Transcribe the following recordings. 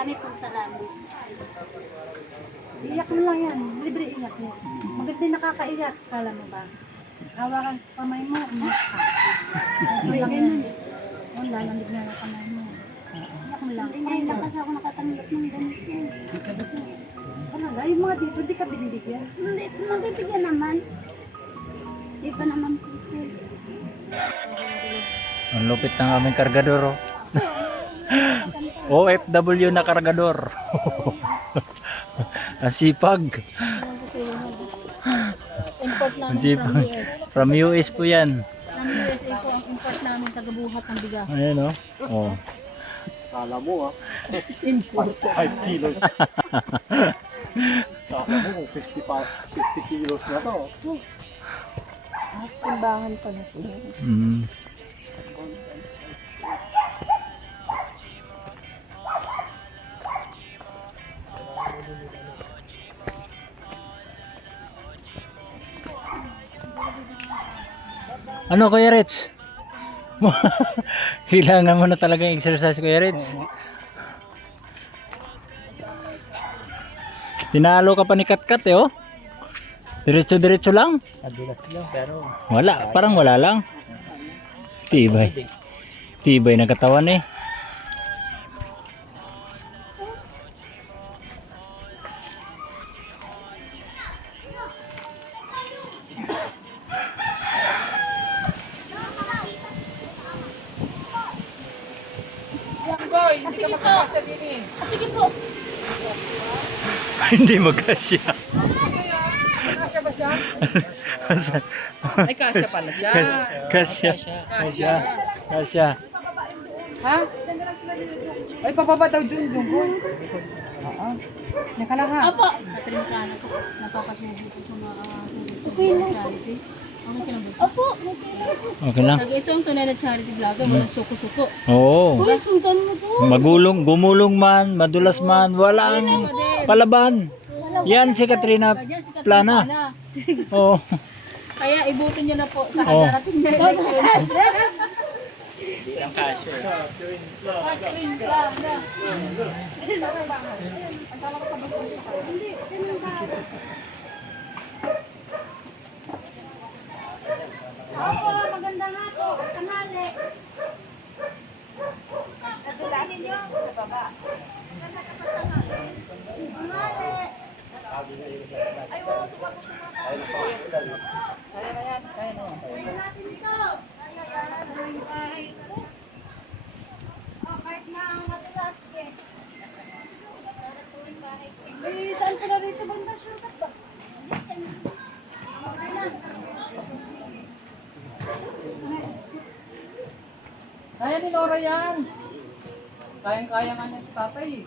Marami pong salamat. Iyak mo lang yan. Libre iyak mo. Maganda yung nakakaiyak. Kala mo ba? Hawakan kamay mo. Umiyak ka. May ganun. Oh, lalamig na ang kamay mo. Iyak mo lang. Ngayon lang kasi ako nakatanggap ng ganito. Talaga, yung mga dito, di ka binibigyan. Hindi, mabibigyan naman. Di pa naman po. Ang lupit ng aming kargador. OFW na kargador. Ang sipag. Import Ang namin sipag. From US po yan. From USA po ang import namin tagabuhat ng bigas. Ayan o. Oh. Kala mo import 5 kilos. Kala mo 50 kilos na to. Simbahan pa na sila. Mm. Ano Kuya Rich? Kailangan mo na talaga yung exercise Kuya Rich. Tinalo ka pa ni Katkat eh oh. Diretso-diretso lang. Madulas lang pero Wala, parang wala lang. Tibay. Tibay ng katawan eh. Hindi ka makakasya din eh. Sige po. Hindi magkasya. Makakasya ba siya? Ay, kasya pala siya. Kasya. Kasya. Kasya. Ha? Ay, papaba daw dun, Junggoy. Oo. Naka lang ha. Opo. Catherine Cano po. Napapasubo po sa mga Okay lang po. charity. Okay ka na ba? Opo. Okay lang po. Okay lang. Ito ang tunay na charity vlogger. Walang suko-suko. Oo. Uy, sundan mo po. Gumulong man, madulas man, walang palaban. Yan si Katrina Plana. Oo. Kaya ibutin niyo na po sa Oh. darating na election. Ang kasya. Catherine Plana. Hindi, ganun ba? Opo, maganda nga po. Tanghali. Katulanin niyo sa baba. Tanghali. Ay, wow, sumagot. Kaya ba yan? Kaya mo. Kaya natin ito. Kaya yan. Oh, kahit na ang matulas, yes. Eh, saan ka na rito banda? Shortcut ba? Okay na. Kaya ni Laura yan. Kayang-kaya nga niya sa tatay eh.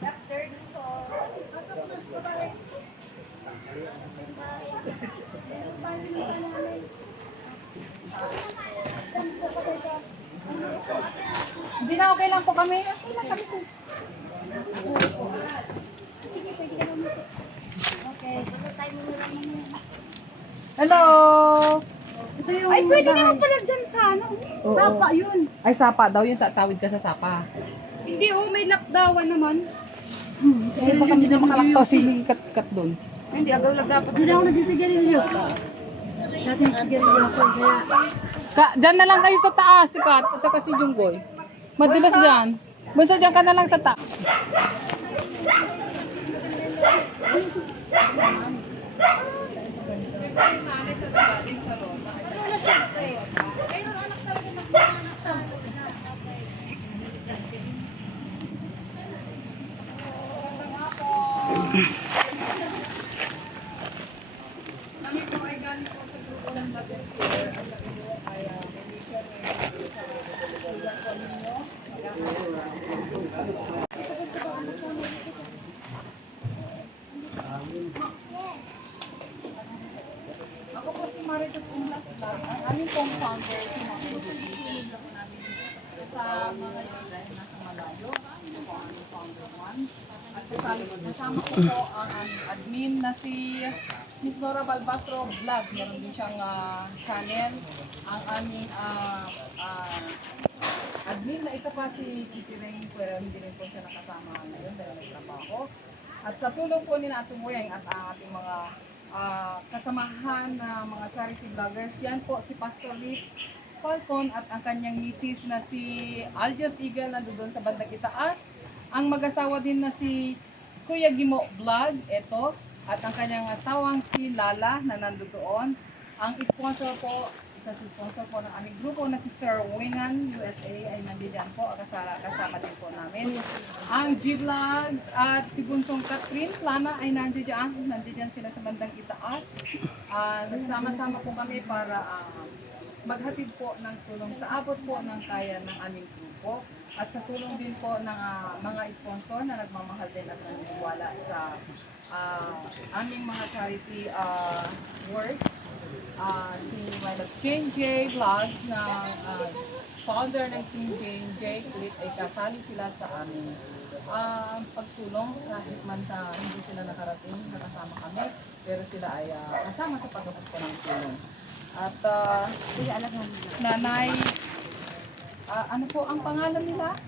Doctor dito. Hindi na okay lang po kami. Okay lang kami po. Sige, pwede ka naman po. Okay, dito tayo muna naman. Hello! Ito yung Ay, pwede naman pala dyan sa ano. Sapa yun. Ay, sapa daw yung tatawid ka sa sapa. Hindi, oh, may lakdawan naman. Eh, baka hindi na makalaktaw si kat doon. Hindi, agaw-lag dapat. Hindi ako nagsisigarilyo. Dati nagsisigarilyo ako, kaya... Dyan na lang kayo sa taas, si Kat, at saka si Junggoy. Madulas dyan. Basta dyan ka na lang sa taas. Ako po si Marites Umlas Vlog. Ang aming pong founder, si Mami. Tutulog lang po namin kasama ngayon dahil nasa malayo. Ito po ang aming founder one. At kasama ko po ang aming admin na si Miss Nora Balbastro Vlog. Meron din siyang channel. Ang aming admin na isa pa si Kitty Rain, pero hindi rin po siya nakasama ngayon dahil nagtrabaho. At sa tulong po ni Ate Weng at ang ating mga kasamahan na mga charity vloggers, yan po si Pastor Rich Falcon at ang kanyang misis na si Aljos Eagle na doon sa bandang itaas. Ang mag-asawa din na si Kuya Gimo Vlog, eto. At ang kanyang asawang si Lala na nandoon. Ang sponsor po, isa si sponsor po ng aming grupo na si Sir Wingan USA ay nandiyan po. Kasama din po namin. Ang G-Vlogs at si Bunsong Catherine Plana ay nandiyan sila sa bandang itaas. Nagsama-sama po kami para maghatid po ng tulong sa abot po ng kaya ng aming grupo at sa tulong din po ng mga sponsor na nagmamahal din at naniniwala sa aming mga charity works. Si King J Vlogs na founder ng King J ulit ay kasali sila sa aming pagtulong kahit man hindi sila nakarating, nakasama kami, pero sila ay kasama sa pagabot po ng tulong. At Nanay, ano po ang pangalan nila?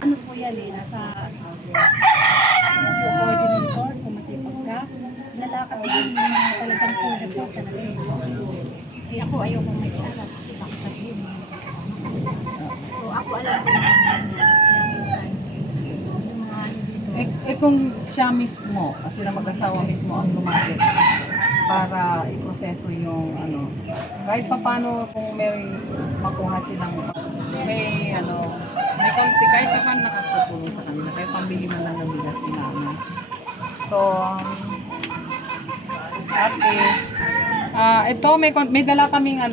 Ano po yan eh, nasa coordinator, kung masipag ka. Lalakad din yung talagang pula po talaga eh. Eh ako ayaw kong may alam kasi baka sabihin mo. So ako alam ko na Kung siya mismo, sila mag-asawa mismo ang lumapit para iproseso yung kahit paano kung may makuha silang may konti kahit paano nakakatulong sa kanila kahit pambili man lang ng bigas nila. So ito may dala kaming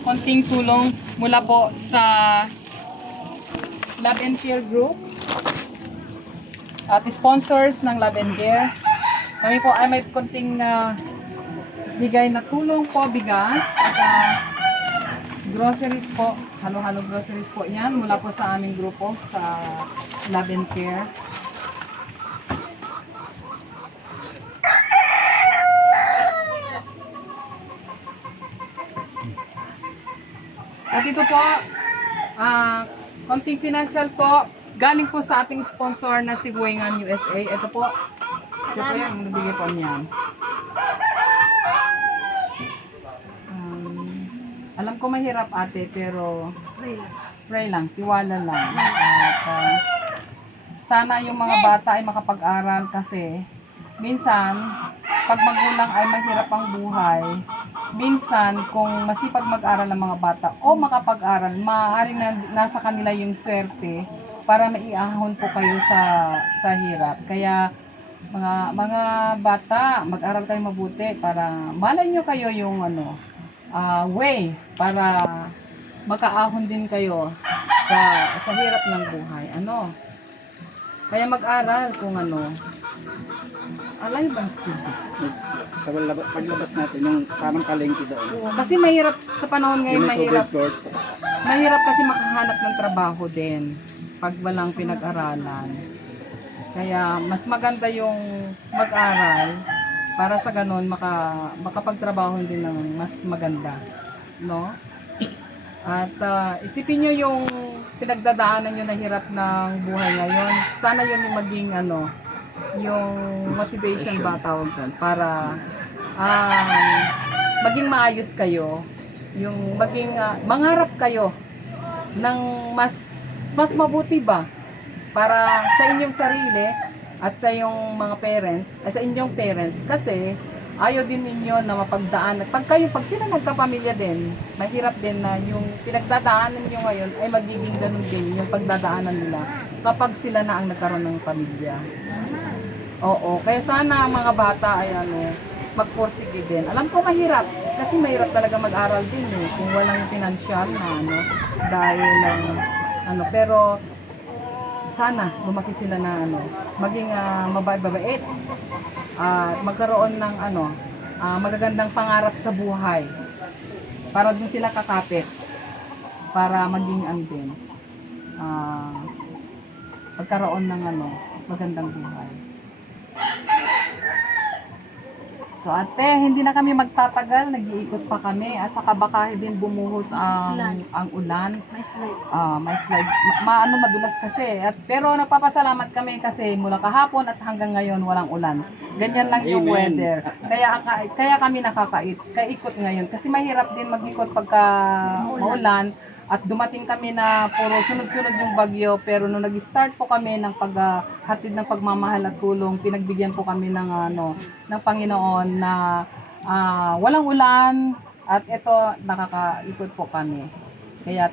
konting tulong mula po sa Love and Care Group at sponsors ng Love and Care. Kami po ay may konting bigay na tulong po, bigas at groceries po, halo-halo groceries po yan mula po sa aming grupo sa Love and Care. At ito po, konting financial po, galing po sa ating sponsor na si Wengan USA. Ito po, ito po yung nabigay po niyan. Alam ko mahirap ate, pero pray lang, tiwala lang. At sana yung mga bata ay makapag-aral kasi minsan, pag magulang ay mahirap ang buhay, minsan kung masipag mag-aral ang mga bata o makapag-aral, maaaring nasa kanila yung swerte para maiahon po kayo sa hirap. Kaya mga bata, mag-aral kayo mabuti para malay nyo kayo yung way para makaahon din kayo sa hirap ng buhay. Kaya mag-aral kung alay bang student. Sa paglabas natin, yung parang kalengke doon. Kasi mahirap sa panahon ngayon, mahirap kasi makahanap ng trabaho din pag walang pinag-aralan. Kaya mas maganda yung mag-aral para sa ganun makapagtrabaho din ng mas maganda, no? At isipin nyo yung pinagdadaanan nyo na hirap ng buhay ngayon. Sana yun yung maging yung motivation ba tawag doon para maging maayos kayo, yung maging mangarap kayo ng mas mabuti ba para sa inyong sarili at sa iyong mga parents, sa inyong parents, kasi ayaw din ninyo na mapagdaan. Pag sila nagkapamilya din, mahirap din na yung pinagdadaanan nyo ngayon ay magiging ganun din yung pagdadaanan nila kapag sila na ang nagkaroon ng pamilya. Oo, kaya sana ang mga bata ay magpursige din. Alam ko mahirap, kasi mahirap talaga mag-aral din kung walang financial na dahil pero sana lumaki sila na maging mabait at magkaroon ng magagandang pangarap sa buhay para dun sila kakapit para maging din magkaroon ng magandang buhay. So ate, hindi na kami magtatagal, nag-iikot pa kami at saka baka din bumuhos ang ulan. May slide. May slide. Madulas kasi. Pero nagpapasalamat kami kasi mula kahapon at hanggang ngayon walang ulan. Ganyan lang yung Amen. weather. Kaya kami kaikot ngayon kasi mahirap din mag-ikot pagka maulan. At dumating kami na puro sunod-sunod yung bagyo, pero nung nag-start po kami ng paghatid ng pagmamahal at tulong, pinagbigyan po kami ng ng Panginoon na walang ulan at ito nakakaikot po kami. Kaya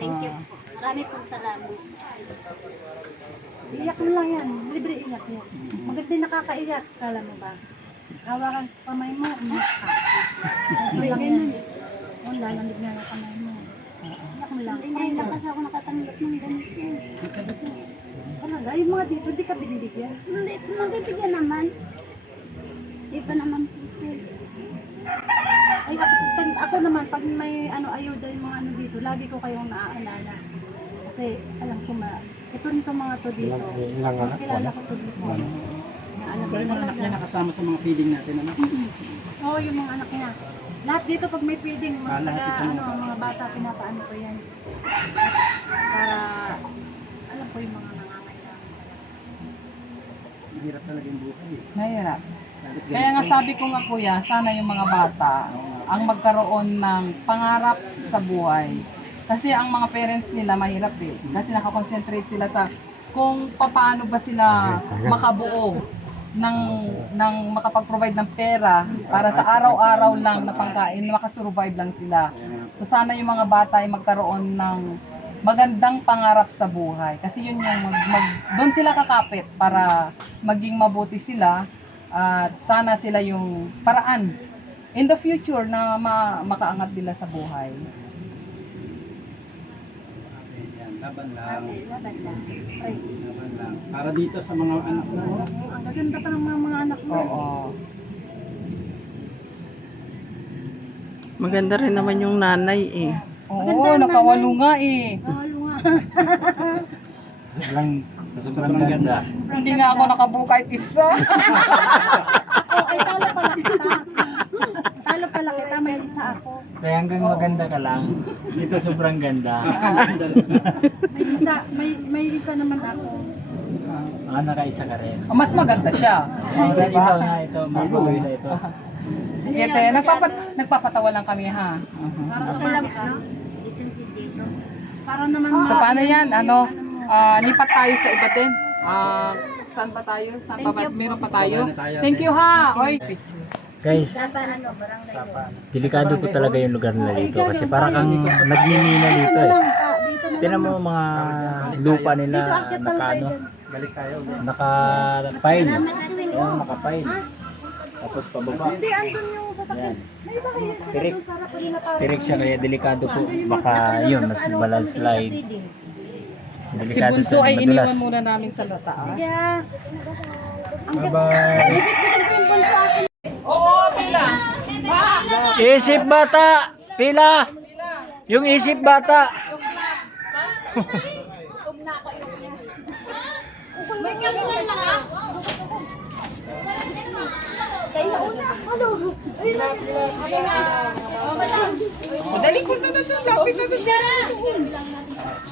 Thank you. Marami pong salamat. Iyak mo lang yan. Libre iyak mo. Maganda yung nakakaiyak. Kala mo ba? Hawakan kamay mo. Umiyak ka. Libre lang yan. Lalamig na lang kamay mo. Iyak mo lang. Ngayon lang kasi ako nakatanggap ng ganito. Talaga, yung mga dito, di ka binibigyan? Hindi, mabibigyan naman. Di pa naman po. Ay, ako naman, pag may ayuda yung mga dito, lagi ko kayong naaalala. Kasi alam ko ito nito mga to dito. Kilala ko to dito. Naalam ko Pero yung mga anak niya nakasama sa mga feeding natin, ano? Oo, yung mga anak niya. Lahat dito pag may feeding, lahat ito mga bata, pinapaano ko yan. Para alam ko yung mga nangangailangan. Hirap talaga yung buhay. mahirap. Lalo't Kaya nga sabi ko nga kuya, sana yung mga bata ang magkaroon ng pangarap sa buhay. Kasi ang mga parents nila mahirap eh. Kasi nakakonsentrate sila sa kung paano ba sila makabuo ng makapag-provide ng pera para sa araw-araw lang na pangkain, makasurvive lang sila. So sana yung mga bata ay magkaroon ng magandang pangarap sa buhay. Kasi yun yung doon sila kakapit para maging mabuti sila at sana sila yung paraan in the future na makaangat nila sa buhay. Yan, laban lang. Laban lang. Ay, Laban lang. Para dito sa mga anak mo. ang gaganda pa ng mga anak mo. Oo. Maganda rin naman yung nanay eh. Oo, nakawalo nga eh. Lalo nga. Sobrang ganda. Hindi nga ako nakabuo kahit isa. Ay, talo pala kita. Talo pala kita, may isa ako. Kaya hanggang maganda ka lang. Dito sobrang ganda. May isa naman ako. Nakaisa ka rin. Mas maganda siya. Ikaw nga ito, mas bagoy na ito. Sige, nagpapatawa lang kami ha. Okay lang ka. Para naman So paano yan? Lipat tayo sa iba din. Saan pa tayo? Saan pa ba? Meron pa tayo? Thank you ha. Oy. Guys, delikado po talaga yung lugar na dito kasi parang kang nagmimina dito eh. Tinan mo mga lupa nila Balik tayo. naka-pile. Ayan, naka-pile. Tapos pababa. Hindi, andun yung sasakyan. May iba kaya sila Tirik. doon sa harap nila para. Tirik siya kaya delikado po. Baka yun, mas balandslide. Si Delikado Bunso sa ay madulas. iniwan muna namin sa taas. Yeah. Bye-bye. Oo, pila. Isip bata! Pila! Yung isip bata! Madali ko na doon. Lapit na doon.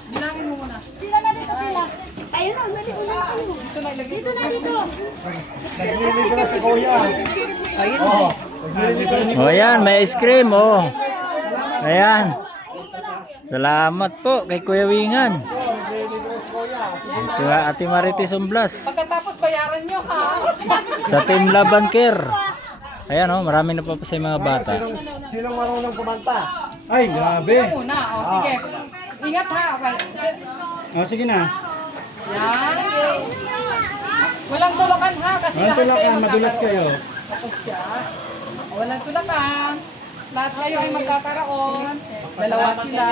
Bilangin mo muna. Pila na dito, pila. Kayo na, dali ulit kayo. Dito na ilagay. Dito na dito. O yan, may ice cream oh. Ayan. Salamat po kay Kuya Wingan. Ito nga Ate Marites Umblas. Pagkatapos bayaran nyo ha. Sa Team Laban Care. Ayan oh, marami na pa sa mga bata. Sinong marunong kumanta? Ay, grabe. Ikaw muna. O sige. Ingat ha. Okay. Sige na. Yan. Walang tulakan ha. Kasi Walang lahat kayo tulakan, madulas kayo. Tapos siya. Walang tulakan. Lahat kayo ay magkakaroon. Dalawa sila.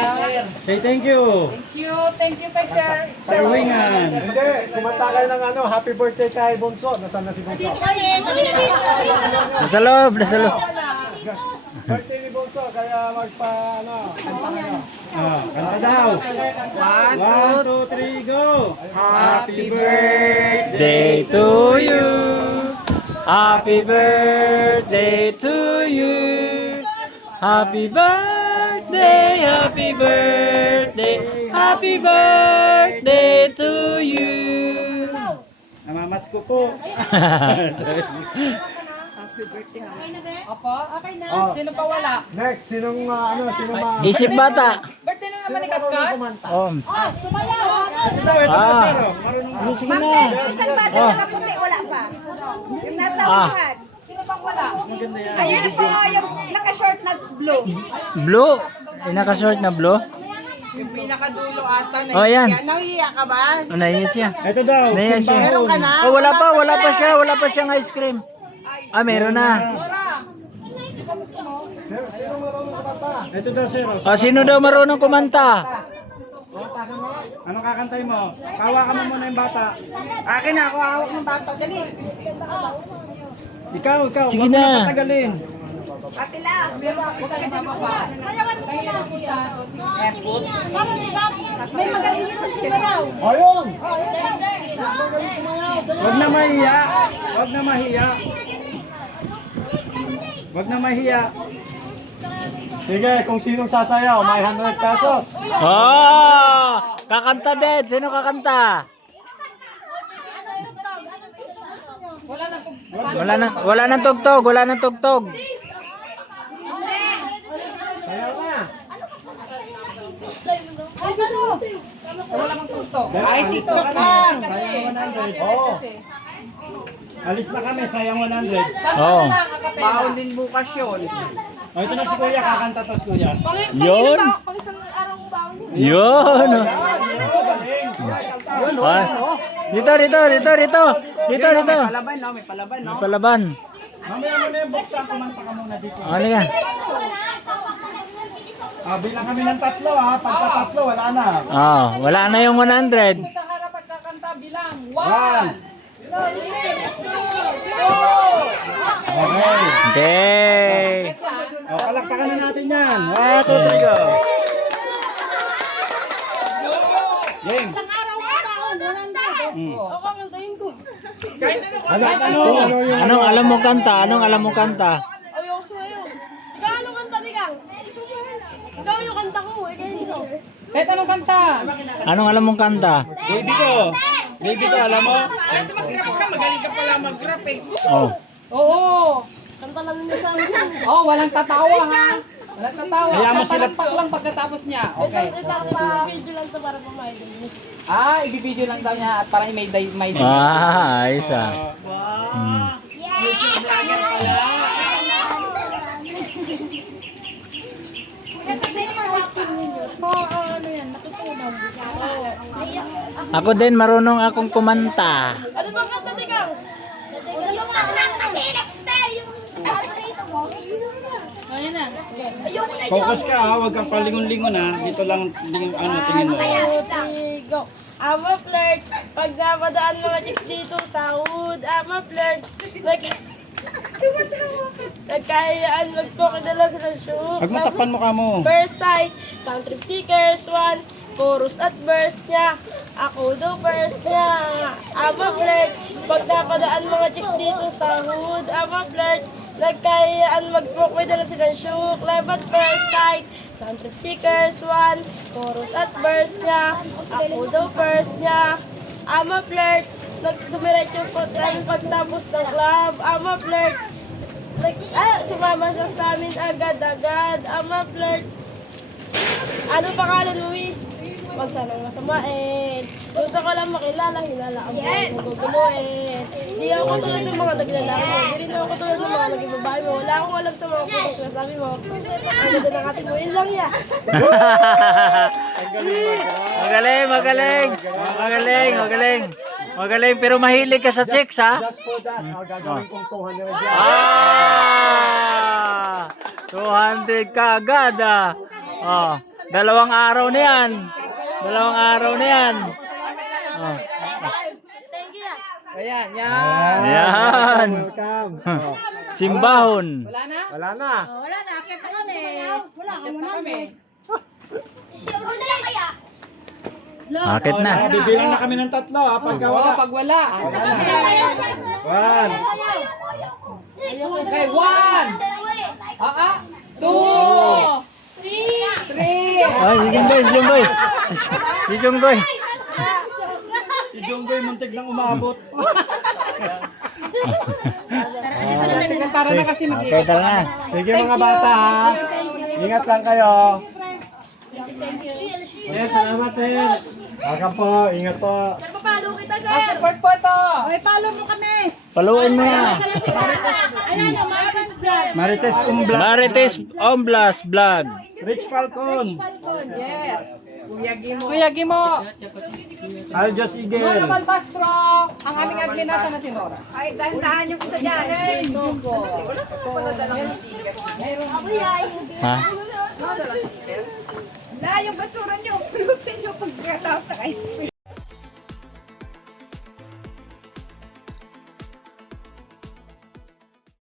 Say thank you. Thank you. Thank you kay Sir. Sir Wingan. Hindi, kumanta kayo ng happy birthday kay Bonso. Nasaan na si Bonso? Nasa loob, nasa loob. Birthday ni Bonso, kaya kanta kayo. Kanta daw. 1, 2, 3, go. Happy birthday. Day to you. Happy birthday to you. Happy birthday, happy birthday, happy birthday to you. Namamas ko po. Opo? Okay na. Oh. Sino pa wala? Next, sinong sino Isip bata. Birthday na naman ni Katkat? Oh. Ito, Ah. sir. Marunong Sige na. Isang bata nakaputi, wala pa. Yung nasa Ah. unahan. Sino pang wala? Ayun po, yung naka-short na blue. Blue. Ay, naka-short na blue. Yung pinakadulo ata. Oh, yan. Nahihiya ka ba? Oh, nahiya siya. Ito daw. Nahiya siya. Meron ka na? Oh, wala pa siyang ice cream. Ah, meron na. Nora! Sino marunong kumanta? Ito daw, sir. Ah, sino daw marunong kumanta? Ano kakantay mo? Kawakan mo muna yung bata. Akin na, ako hawak ng bata. Dali. Ikaw. Sige Huwag mo na. patagalin. Ate lang. Meron pa isa na bababa. Kayo na po sa May magaling sa sigaw. Ayun! Huwag na mahiya. Huwag na mahiya. Sige, kung sinong sasayaw, may 100 pesos. Oh! Kakanta din. Sino kakanta? Wala na kung Wala nang tugtog. Sayaw na. wala mang tugtog. Ay, TikTok lang. Oo. Alis na kami, sayang 100. Oo. Baon din bukas yun. Oh, ito na si Kuya, kakanta to si Kuya. Yun. Yun. Ah. Dito. Palaban, no? May palaban, no? Palaban. Mamaya mo na yung buksan, kumanta ka muna dito. Ano ka? Bilang kami ng 3 ha, pagka 3 wala na. Oh, wala na yung 100. Sa harap pagkakanta bilang 1. 1. Okay. Okay. Oh, palakpakan na natin yan. 1, 2, 3, go. Game. Anong alam mo kanta? Ayoko sa'yo. Ikaw ano kanta, Digang? Ikaw yung kanta ko, ikaw yung Kahit anong kanta. Anong alam mong kanta? Baby ko, alam mo? Mag-rap ka, magaling ka pala mag-rap eh. Oh. Oo. kanta lang niya sa amin. Oh, walang tatawa ha. Walang tatawa. Kaya mo sila- Papalakpak lang pagkatapos niya. Okay. Video lang to para pumayag. Ibibideo lang daw niya at parang may Ah, ayos ah. Hmm. Ano yan, natutunan. Ako din marunong akong kumanta. Ano bang kanta, Digang? Yung anak kasi Dexter, yung paborito mo. Ayun na. Ayun na Focus ka ha, huwag kang palingon-lingon ha. Dito lang, tingin mo. Go. I'm a flirt. Pag napadaan mga chicks dito sa hood, I'm a flirt. Nagkayaan mag-spoken na lang sa shoot. Pag matakpan mo ka mo. First sight, sound trip seekers, one. Chorus at verse niya. Ako do verse niya. I'm a flirt. Pag napadaan mga chicks dito sa hood, I'm a flirt. Nagkayaan mag-smoke with the lang shoot. Live at first sight. Sound trip seekers, one. Chorus at verse niya. Ako do verse niya. I'm a flirt. Nagdumiretso po tayo pagtapos ng club. I'm a flirt. Sumama siya sa amin agad-agad. I'm a flirt. Ano pangalan mo, Wish? Huwag sanang masamain. Gusto ko lang makilala, hinala ang buhay mo guguluhin. Di ako tulad ng mga naglalaki mo. Di rin ako tulad ng mga naging babae mo. Wala akong alam sa mga putos na sabi mo. Ang ganda ng ating mo, yun lang yan. Magaling, pero mahilig ka sa chicks ha? Just for that, gagawin kong 200 yan. Ah! 200 ka agad ah. Oh, 2 araw na yan. 2 araw na yan. Oh. Ayan, yan. Ayan. Welcome. Oh. Simbahon. Wala na? Wala na. Wala na, akit na kami. Wala ka Akit na kami. Isyo na kaya. Akit na. Bibilang na kami ng 3 ha, pagka wala. Pag wala. 1. Okay, 1. 2. 3. Ay, si Junggoy, si Junggoy. Si Junggoy. Si Junggoy muntik nang umabot. Para na kasi mag Okay, tara na. Sige mga bata ha. Ingat lang kayo. Yes, salamat sir. Welcome po, ingat po. Sir, papalo kita, sir. Support po ito. Ay, follow mo kami. Paluin mo na. Ayan, yung Marcos Vlog. Marites Umblas. Marites Omblas Vlog. Rich Falcon. Yes. Kuya Gimo. Aljo Sigel. Naman Pastro. Ang aming admin nasa na si Nora. Ay, dahan yung isa dyan. Wala pa pala dalang sticker. Ha? Na, yung basura nyo. Pulutin nyo pagkatapos na kayo.